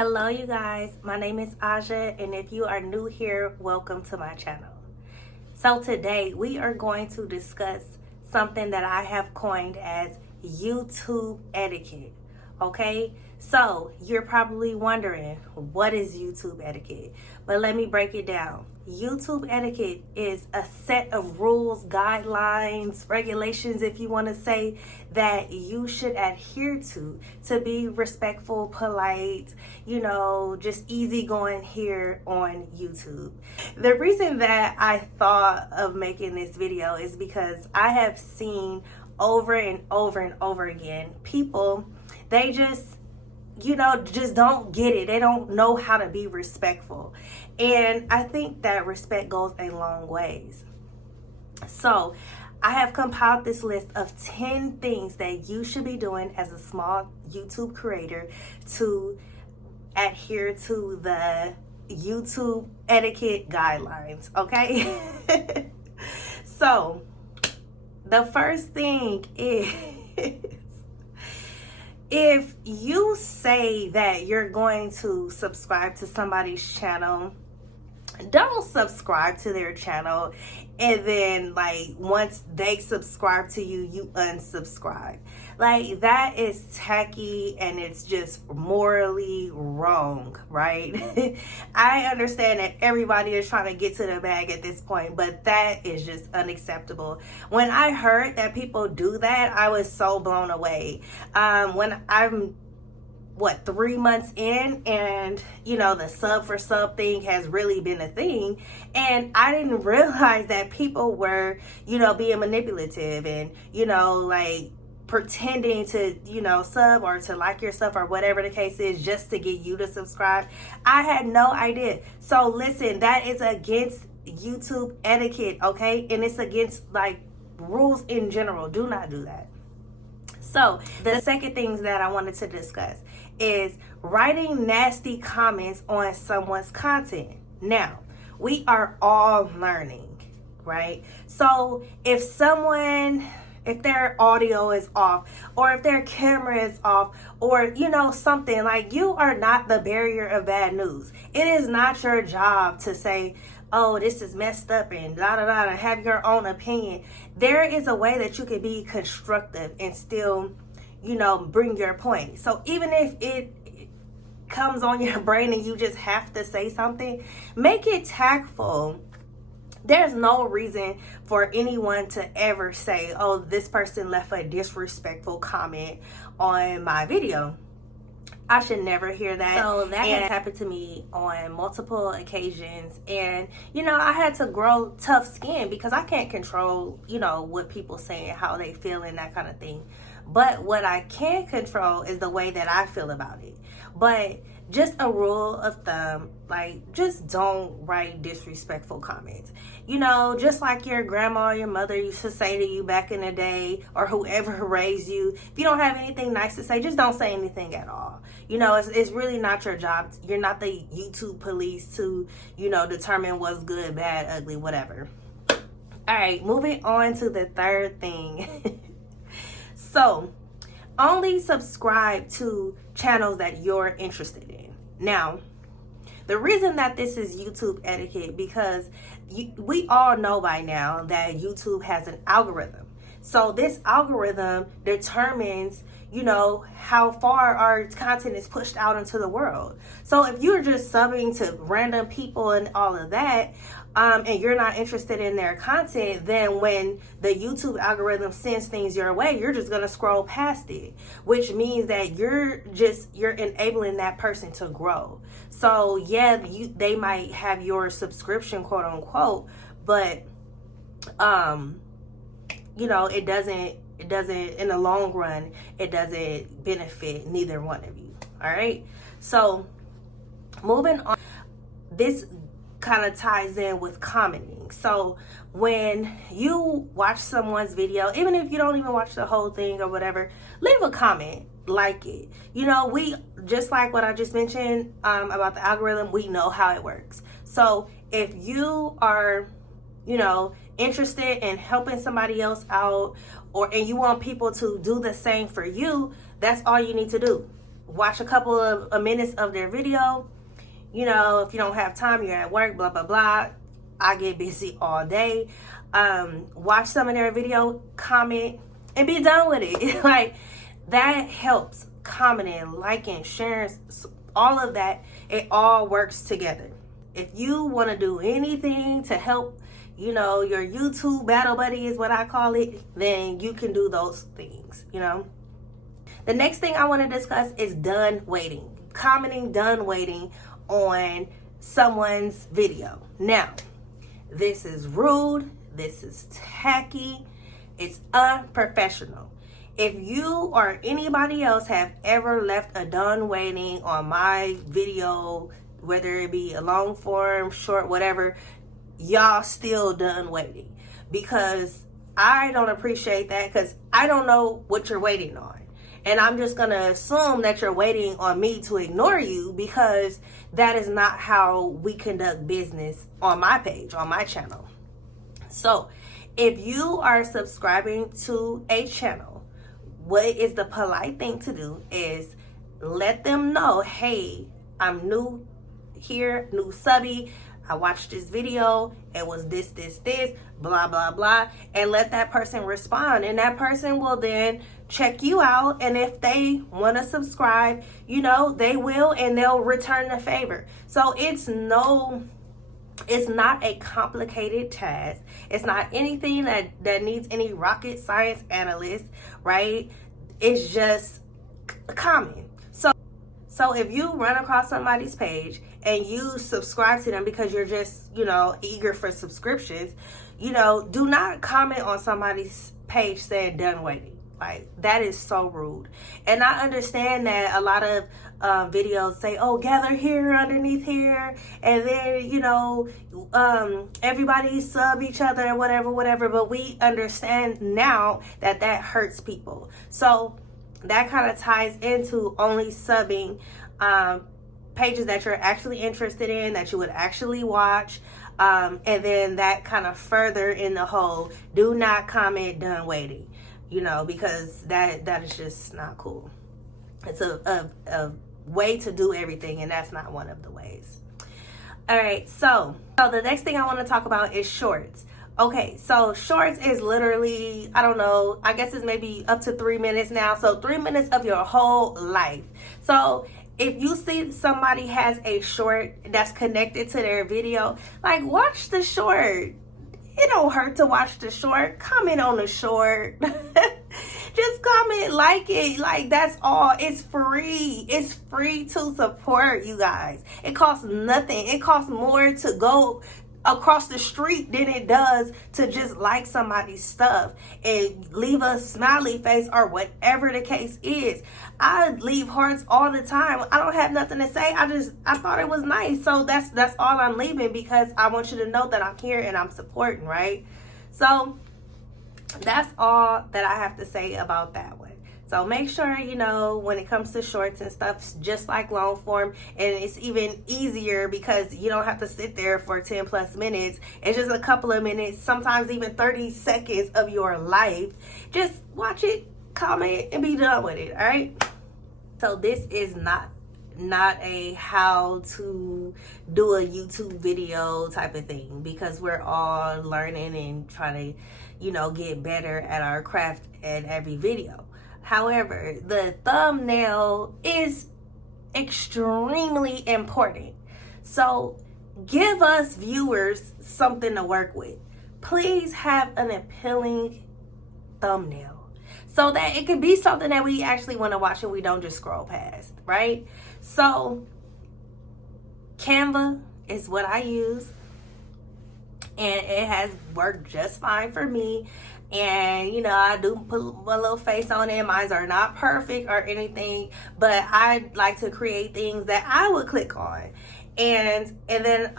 Hello you guys, my name is Aja, and if you are new here, welcome to my channel. So today we are going to discuss something that I have coined as YouTube etiquette. Okay, so you're probably wondering, what is YouTube etiquette? But let me break it down. YouTube etiquette is a set of rules, guidelines, regulations, if you want to say, that you should adhere to be respectful, polite, just easygoing here on YouTube. The reason that I thought of making this video is because I have seen over and over and over again people, they just don't get it. They don't know how to be respectful. And I think that respect goes a long ways. So I have compiled this list of 10 things that you should be doing as a small YouTube creator to adhere to the YouTube etiquette guidelines, okay? So the first thing is, if you say that you're going to subscribe to somebody's channel, don't subscribe to their channel and then once they subscribe to you, you unsubscribe. That is tacky and it's just morally wrong, right? I understand that everybody is trying to get to the bag at this point, but that is just unacceptable. When I heard that people do that, I was so blown away. When I'm 3 months in, and the sub for sub thing has really been a thing, and I didn't realize that people were being manipulative and pretending to sub or to like your stuff or whatever the case is just to get you to subscribe. I had no idea. So listen, that is against YouTube etiquette, okay? And it's against rules in general. Do not do that. So the second thing that I wanted to discuss is writing nasty comments on someone's content. Now, we are all learning, right? So if their audio is off, or if their camera is off, or something, you are not the bearer of bad news. It is not your job to say, oh, this is messed up and da da da, and have your own opinion. There is a way that you can be constructive and still bring your point. So even if it comes on your brain and you just have to say something, make it tactful. There's no reason for anyone to ever say, oh, this person left a disrespectful comment on my video. I should never hear that. So that has happened to me on multiple occasions. And, I had to grow tough skin because I can't control, what people say and how they feel and that kind of thing. But what I can control is the way that I feel about it. But just a rule of thumb, just don't write disrespectful comments. Just like your grandma or your mother used to say to you back in the day, or whoever raised you, if you don't have anything nice to say, just don't say anything at all. It's really not your job. You're not the YouTube police to, determine what's good, bad, ugly, whatever. All right, moving on to the third thing. So, only subscribe to channels that you're interested in. Now, the reason that this is YouTube etiquette, because we all know by now that YouTube has an algorithm. So this algorithm determines, how far our content is pushed out into the world. So if you're just subbing to random people and all of that, and you're not interested in their content, then when the YouTube algorithm sends things your way, you're just going to scroll past it, which means that you're enabling that person to grow. So yeah, they might have your subscription, quote unquote, but it doesn't in the long run, it doesn't benefit neither one of you. All right, so moving on, this kind of ties in with commenting. So when you watch someone's video, even if you don't even watch the whole thing or whatever, leave a comment, like it. We, just like what I just mentioned about the algorithm, we know how it works. So if you are interested in helping somebody else out, and you want people to do the same for you, that's all you need to do. watch a couple of minutes of their video. You know, if you don't have time, you're at work, blah, blah, blah. I get busy all day. Watch some of their video, comment, and be done with it. Like, that helps. Commenting, liking, sharing, all of that, it all works together. If you want to do anything to help, you know, your YouTube battle buddy is what I call it, then you can do those things, you know. The next thing I want to discuss is done waiting. Commenting done waiting on someone's video. Now, this is rude, this is tacky, it's unprofessional. If you or anybody else have ever left a done waiting on my video, whether it be a long form, short, whatever, y'all still done waiting. Because I don't appreciate that, because I don't know what you're waiting on. And I'm just going to assume that you're waiting on me to ignore you, because that is not how we conduct business on my page, on my channel. So if you are subscribing to a channel, what is the polite thing to do is let them know, hey, I'm new here, new subby. I watched this video. It was this, blah, blah, blah. And let that person respond. And that person will then check you out. And if they want to subscribe, you know, they will, and they'll return the favor. So it's not a complicated task. It's not anything that needs any rocket science analyst, right? It's just common. So if you run across somebody's page and you subscribe to them because you're just, you know, eager for subscriptions, you know, do not comment on somebody's page saying done waiting. Like, that is so rude. And I understand that a lot of videos say, oh, gather here underneath here, and then, you know, everybody sub each other and whatever, but we understand now that that hurts people. So that kind of ties into only subbing pages that you're actually interested in, that you would actually watch, and then that kind of further in the whole do not comment done waiting, you know, because that is just not cool. It's a way to do everything, and that's not one of the ways. All right, so the next thing I want to talk about is shorts. Okay, so shorts is literally, I don't know, I guess it's maybe up to 3 minutes now. So 3 minutes of your whole life. So if you see somebody has a short that's connected to their video, like, watch the short. It don't hurt to watch the short. Comment on the short. Just comment, like it. Like, that's all. It's free. It's free to support, you guys. It costs nothing. It costs more to go across the street than it does to just like somebody's stuff and leave a smiley face or whatever the case is. I leave hearts all the time. I don't have nothing to say. I thought it was nice. So that's all I'm leaving, because I want you to know that I'm here and I'm supporting, right? So that's all that I have to say about that one. So make sure, you know, when it comes to shorts and stuff, just like long form, and it's even easier because you don't have to sit there for 10 plus minutes. It's just a couple of minutes, sometimes even 30 seconds of your life. Just watch it, comment, and be done with it, all right? So this is not a how to do a YouTube video type of thing, because we're all learning and trying to, you know, get better at our craft at every video. However, the thumbnail is extremely important. So give us viewers something to work with. Please have an appealing thumbnail so that it could be something that we actually want to watch and we don't just scroll past, right? So Canva is what I use, and it has worked just fine for me. And, you know, I do put a little face on it. Mine are not perfect or anything, but I like to create things that I would click on. And then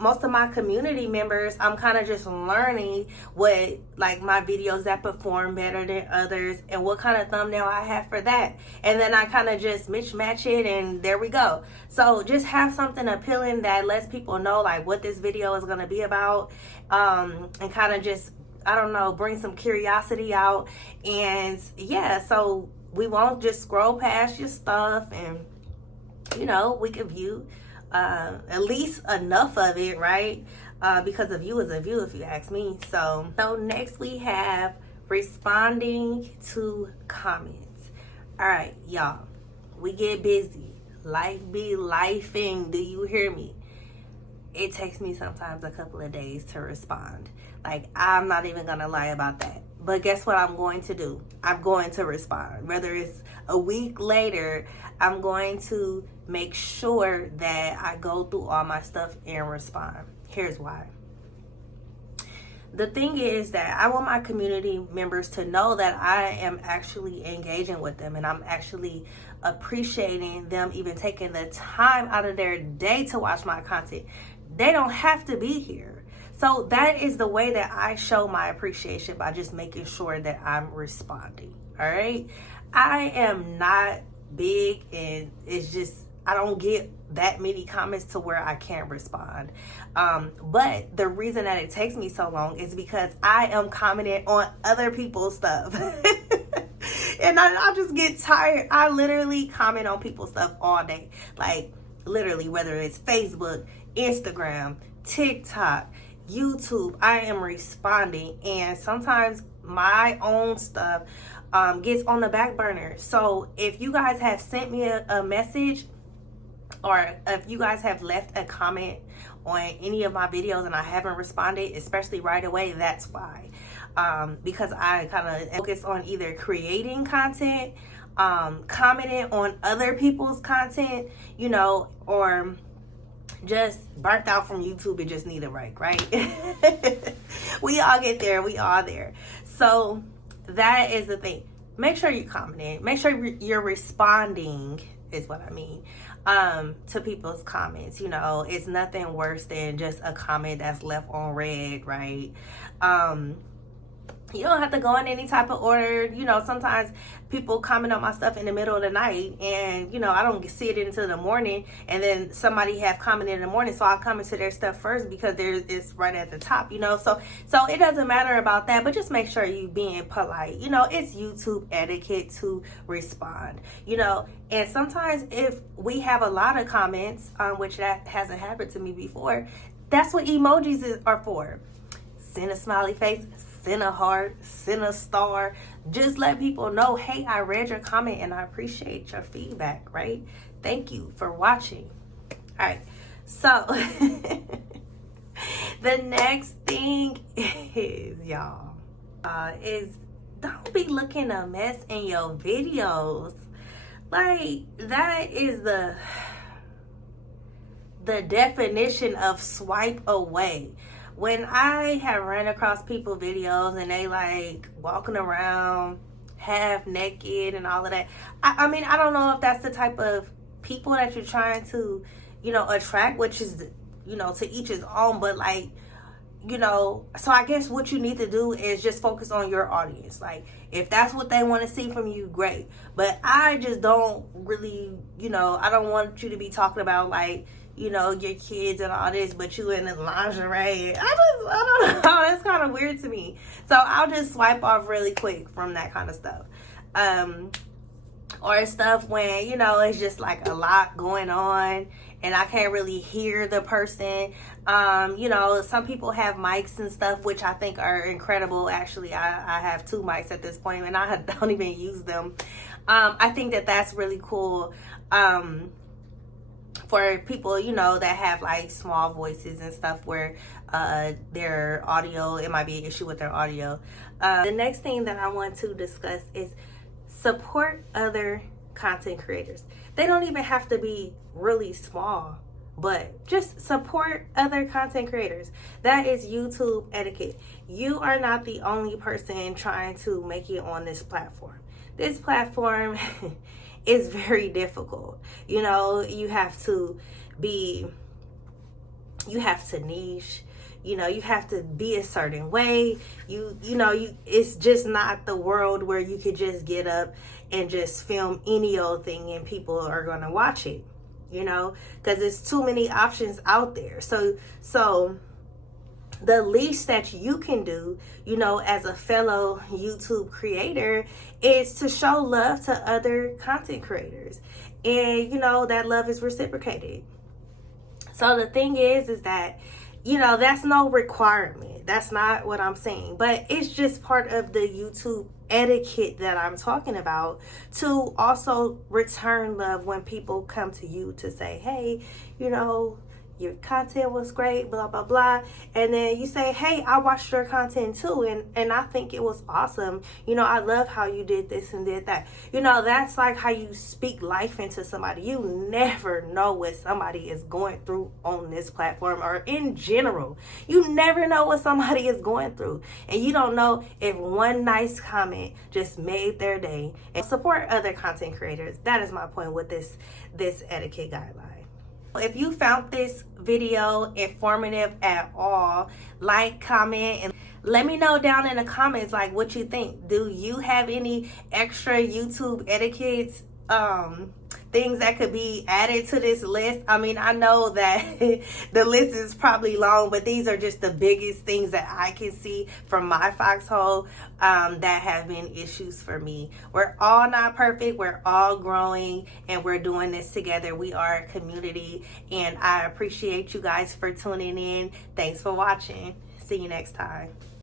most of my community members, I'm kind of just learning what, like, my videos that perform better than others and what kind of thumbnail I have for that. And then I kind of just match it, and there we go. So just have something appealing that lets people know, like, what this video is going to be about, and kind of just, I don't know, bring some curiosity out. And yeah, so we won't just scroll past your stuff, and we can view at least enough of it, right? Because a view is a view, if you ask me. So next we have responding to comments. All right, y'all, we get busy. Life be lifing. Do you hear me? It takes me sometimes a couple of days to respond. Like, I'm not even gonna lie about that. But guess what I'm going to do? I'm going to respond. Whether it's a week later, I'm going to make sure that I go through all my stuff and respond. Here's why. The thing is that I want my community members to know that I am actually engaging with them, and I'm actually appreciating them even taking the time out of their day to watch my content. They don't have to be here. So that is the way that I show my appreciation, by just making sure that I'm responding. All right. I am not big, and it's just, I don't get that many comments to where I can't respond. But the reason that it takes me so long is because I am commenting on other people's stuff. And I just get tired. I literally comment on people's stuff all day. Like, literally, whether it's Facebook, Instagram, TikTok, YouTube, I am responding. And sometimes my own stuff gets on the back burner. So if you guys have sent me a message, or if you guys have left a comment on any of my videos and I haven't responded, especially right away, that's why. Because I kind of focus on either creating content, commenting on other people's content, or just burnt out from YouTube and just need a break, right? We all get there. We all there. So that is the thing. Make sure you comment. Make sure you're responding, is what I mean, to people's comments. It's nothing worse than just a comment that's left on read, right? You don't have to go in any type of order. Sometimes people comment on my stuff in the middle of the night, and I don't see it until the morning, and then somebody have commented in the morning, so I'll comment to their stuff first because it's right at the top. So it doesn't matter about that, but just make sure you being polite. It's YouTube etiquette to respond. And sometimes if we have a lot of comments, which that hasn't happened to me before, that's what emojis are for. Send a smiley face, send a heart, send a star. Just let people know, hey, I read your comment and I appreciate your feedback, right? Thank you for watching. All right, so the next thing is, y'all, is don't be looking a mess in your videos. Like, that is the definition of swipe away. When I have run across people videos and they like walking around half naked and all of that, I mean, I don't know if that's the type of people that you're trying to, attract, which is, to each his own, but like, so I guess what you need to do is just focus on your audience. Like, if that's what they want to see from you, great. But I just don't really, I don't want you to be talking about like, your kids and all this, but you in the lingerie. I don't know. It's kind of weird to me. So I'll just swipe off really quick from that kind of stuff. Or stuff when, it's just like a lot going on and I can't really hear the person. Some people have mics and stuff, which I think are incredible. Actually, I have 2 mics at this point and I don't even use them. I think that that's really cool. For people, that have like small voices and stuff where their audio, it might be an issue with their audio. The next thing that I want to discuss is support other content creators. They don't even have to be really small, but just support other content creators. That is YouTube etiquette. You are not the only person trying to make it on this platform. This platform is very difficult. You have to niche. You have to be a certain way. It's just not the world where you could just get up and just film any old thing and people are going to watch it, because there's too many options out there. So the least that you can do, you know, as a fellow YouTube creator, is to show love to other content creators. And, you know, that love is reciprocated. So the thing is that, you know, that's no requirement. That's not what I'm saying. But it's just part of the YouTube etiquette that I'm talking about, to also return love when people come to you to say, hey, you know, your content was great, blah, blah, blah. And then you say, hey, I watched your content too. And I think it was awesome. You know, I love how you did this and did that. You know, that's like how you speak life into somebody. You never know what somebody is going through on this platform, or in general. You never know what somebody is going through. And you don't know if one nice comment just made their day. And support other content creators. That is my point with this etiquette guideline. If you found this video informative at all, like, comment, and let me know down in the comments like what you think. Do you have any extra YouTube etiquettes, things that could be added to this list? I mean, I know that the list is probably long, but these are just the biggest things that I can see from my foxhole that have been issues for me. We're all not perfect. We're all growing, and we're doing this together. We are a community, and I appreciate you guys for tuning in. Thanks for watching. See you next time.